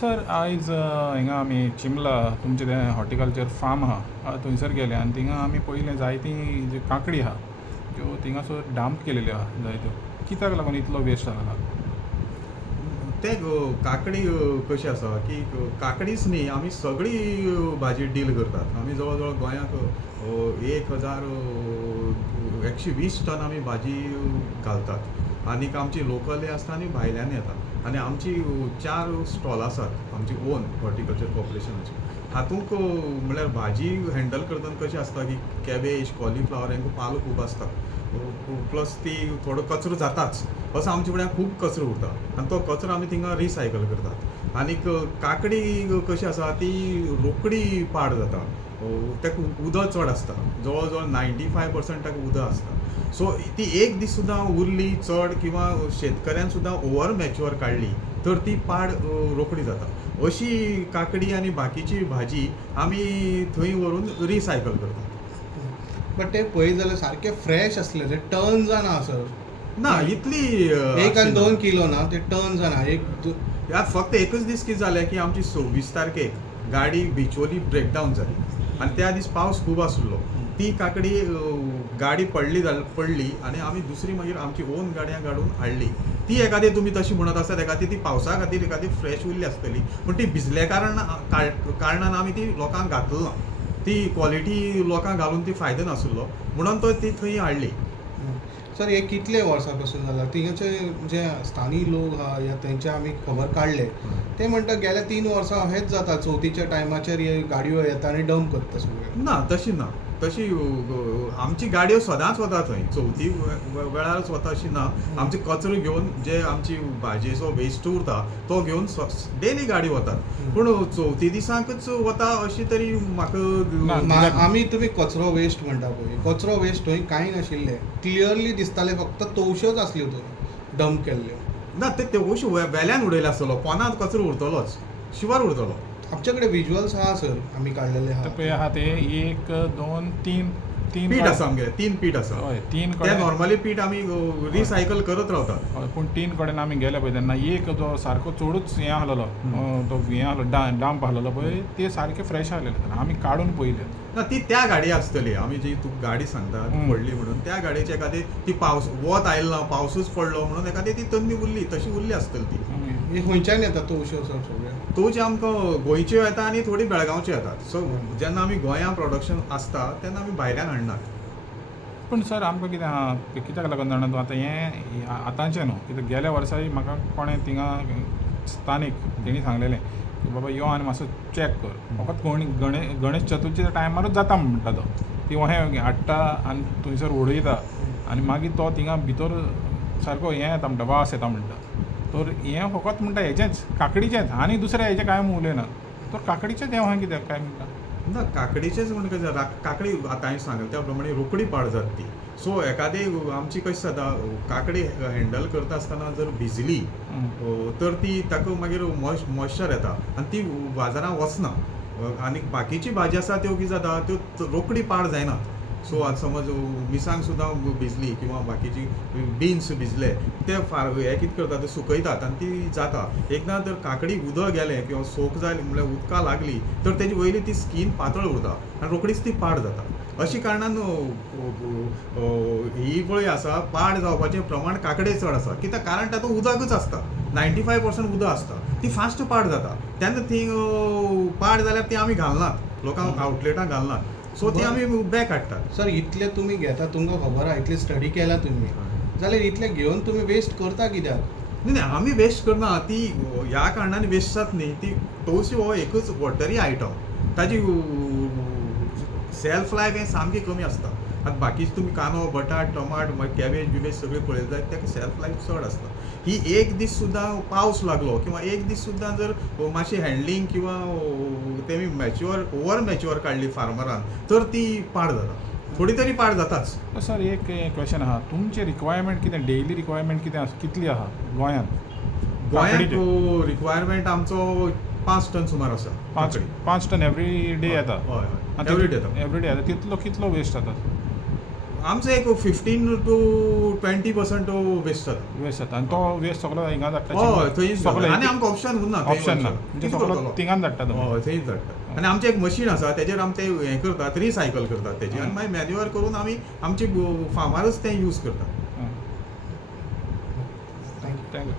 Sir आयज हिंगा आमी चिंबला तुमचे तें हॉर्टिकल्चर फार्म आहा थंयसर गेले आनी थिंगा आमी पयलें जायती जी काकडी आहा त्यो थिंगासर डांप केलेल्यो आहा जायत्यो कित्याक लागून इतलो वेस्ट जाला ते काकडी कशी आसा की काकडीच न्ही आमी सगळी भाजी डील करतात. आमी जवळ जवळ गोंयाक 1,120 टन आमी भाजी घालतात आनीक आमची लोकलय आसता आनी भायल्यान येता आनी आमची 4 स्टॉल आसात आमची ओन हॉर्टिकल्चर कॉर्पोरेशनाची. हातूंक म्हळ्यार भाजी हँडल करतना कशी आसता की कॅबेज कॉलीफ्लावर हांकां पालो खूब आसता प्लस ती थोडो कचरो जाताच असो आमचे कडेन खूब कचरो उरता आनी तो कचरो आमी थिंगा रिसायकल करतात. आनीक काकडी कशी आसा ती रोखडी पाड जाता ताका उदक चड आसता जवळ जवळ 95% ताका उदक आसता. सो ती एक दीस सुद्दां उरली चड किंवा शेतकऱ्यान सुद्दां ओवर मॅच्युअर काडली तर ती पाड रोखडी जाता. अशी काकडी आनी बाकीची भाजी आमी थंय व्हरून रिसायकल करतात. बट ते पळयत जाल्यार सारके फ्रेश आसले ते टर्न्सान आहा सर. ना इतली 1 आनी 2 किलो ना ते टर्न्सान आहा. यात फक्त एकच दीस कितें जालें की आमची 26 तारखेक गाडी बिचोली ब्रेकडावन जाली आनी त्या दीस पावस खूब आसलो. ती काकडी गाडी पडली आनी आमी दुसरी मागीर आमची ओन गाडयां काडून हाडली. ती एखादी तुमी तशी म्हणत आसतात एखादी ती पावसा खातीर एखादी फ्रेश उरली आसतली पूण ती भिजल्या कारणान आमी ती लोकांक घातली ना. ती क्वॉलिटी लोकांक घालून ती फायदो नासलो म्हणून तो ती थंय हाडली. सर हे कितले वर्सां पासून जाला थिंगाचे जे स्थानीय लोक आहा या तेंचे आमी खबर काडले ते म्हणटा गेल्या 3 वर्सां हेच जाता चवथीच्या टायमाचेर हे गाडयो येता आनी डंप करता सगळे. ना तशी ना तशी आमची गाडयो सदांच वता थंय चवथी वेळारच वता अशी ना. आमचे कचरो घेवन जे आमची भाजयेचो वेस्ट उरता तो घेवन डेली गाडी वतात पूण चवथी दिसांकच वता अशी तरी म्हाका आमी तुमी कचरो वेस्ट म्हणटा पळय कचरो वेस्ट थंय कांय नाशिल्ले क्लियरली दिसताले फक्त तवश्योच आसल्यो थंय डंप केल्ल्यो. ना ते अशी वेल्यान उडयले आसतलो पोंदांत कचरो उरतलोच शिवार उरतलो. आमचे कडेन विज्युअल्स आहा सर आमी काडलेले आहा. पळय आहा ते 1 2 3 पीठ आसा आमगे 3 पीठ आसा. हय 3 ते कडेन नॉर्मली पीठ आमी रिसायकल करत रावतात. हय पूण 3 कडेन आमी गेले पळय तेन्ना एक जो सारको चडूच हें आसलेलो तो हें आसलो डांप आसलेलो पळय ते सारके फ्रेश आसलेले आमी काडून पळयले. ना ती त्या गाडी आसतली आमी जी तूं गाडी सांगता पडली म्हणून त्या गाडयेची एखादी ती पावस वत आयलो ना पावसूच पडलो म्हणून एखादी ती तन्नी उरली तशी उरली आसतली ती. हे खंयच्यान येता तवश्यो सर सगळे. तोची आमकां गोंयच्यो येता आनी थोडी बेळगांवच्यो येतात. सो जेन्ना आमी गोंयां प्रोडक्शन आसता तेन्ना आमी भायल्यान हाडनात. पूण सर आमकां कितें आहा कित्याक लागून जाणा तूं आतां हें आतांचें न्हू कित्याक गेल्या वर्साय म्हाका कोणें थिंगा स्थानीक तेणी सांगलेलें की बाबा यो आनी मातसो चॅक कर फकत गणेश चतुर्थीच्या टायमारूच जाता म्हणटा तो. ती हें हाडटा आनी थंयसर उडयता आनी मागीर तो थिंगा भितर सारको हें येता म्हणटा वास येता म्हणटा. तर हें फकत म्हणटा हेजेंच काकडीचेंच आनी दुसऱ्या हेजें कांय उलयना तर काकडीचेंच हें कित्याक काय म्हणटा. ना काकडीचेच म्हणून कशें जाता काकडी आतां हांवें सांगलें त्या प्रमाणे रोखडी पाड जाता ती. सो एखादी आमची कशी जाता काकडी हँडल करता आसतना जर भिजली तर ती ताका मागीर मॉइश्चर येता आनी ती बाजारांत वचना. आनी बाकीची भाजी आसा त्यो कितें जाता त्यो रोखडी पाड जायनात. सो आतां समज मिरसांग सुद्दां भिजली किंवा बाकीची बिन्स भिजले ते हे कितें करतात ते सुकयतात आनी ती जाता. एकदां जर काकडी उदक गेलें किंवा सोक जाली म्हळ्यार उदका लागली तर तेजी वयली ती स्कीन पातळ उरता आनी रोखडीच ती पाड जाता. अशी कारणान ही पळय आसा पाड जावपाचें प्रमाण काकडी चड आसा कित्याक कारण तातूंत उदकच आसता 95% उदक आसता ती फास्ट पाड जाता. तेन्ना ती पाड जाल्यार ती आमी घालनात लोकांक आउटलेटांक घालनात. सो ती आमी बॅक हाडटात. सर इतले तुमी घेता तुमकां खबर आहा इतली स्टडी केला तुमी जाल्यार इतले घेवन तुमी वेस्ट करता कित्याक. नाही आमी वेस्ट करना ती ह्या कारणान वेस्ट जाता न्ही ती तवशी हो एकूच वॉटरी आयटम ताजी सेल्फ लायफ हें सामकी कमी आसता. आतां बाकीचे तुमी कांदो बटाट टमाट मागीर कॅबेज बिबेज सगळें पळयलें जाल्यार ताका सेल्फ लायफ चड आसता. ही एक दीस सुद्दां पावस लागलो किंवा एक दीस सुद्दां जर मातशी हँडलींग किंवा तेमी ओवर मॅच्युअर काडली फार्मरान तर ती पाड जाता थोडी तरी पाड जाताच. सर एक क्वेश्चन आहा तुमचे रिक्वायरमेंट कितें डेली रिक्वायरमेंट कितें कितली आहा गोंयांत रिक्वायरमेंट आमचो 5 टन सुमार आसा. 5 टन एवरी डे येता. हय एवरी डे येता. एवरी डे येता तितलो कितलो वेस्ट जाता. आमचं एक 15 to 20% वेस्ट जाता वेस्ट जाता आनी तो वेस्ट सगळो हिंगा धाडटा हय थंयच सगळो आनी आमकां ऑप्शन उरना थंय ऑप्शन ना वचपाक. म्हणजे कितें सगळो करतलो? तिंगान धाडटा तुमी हय थंयच धाडटा आनी आमचें एक मशीन आसा तेजेर आमी तें हें करतात रिसायकल करतात तेजेर आनी मागीर मॅन्युअर करून आमी आमचे फार्मारच तें यूज करतात थँक्यू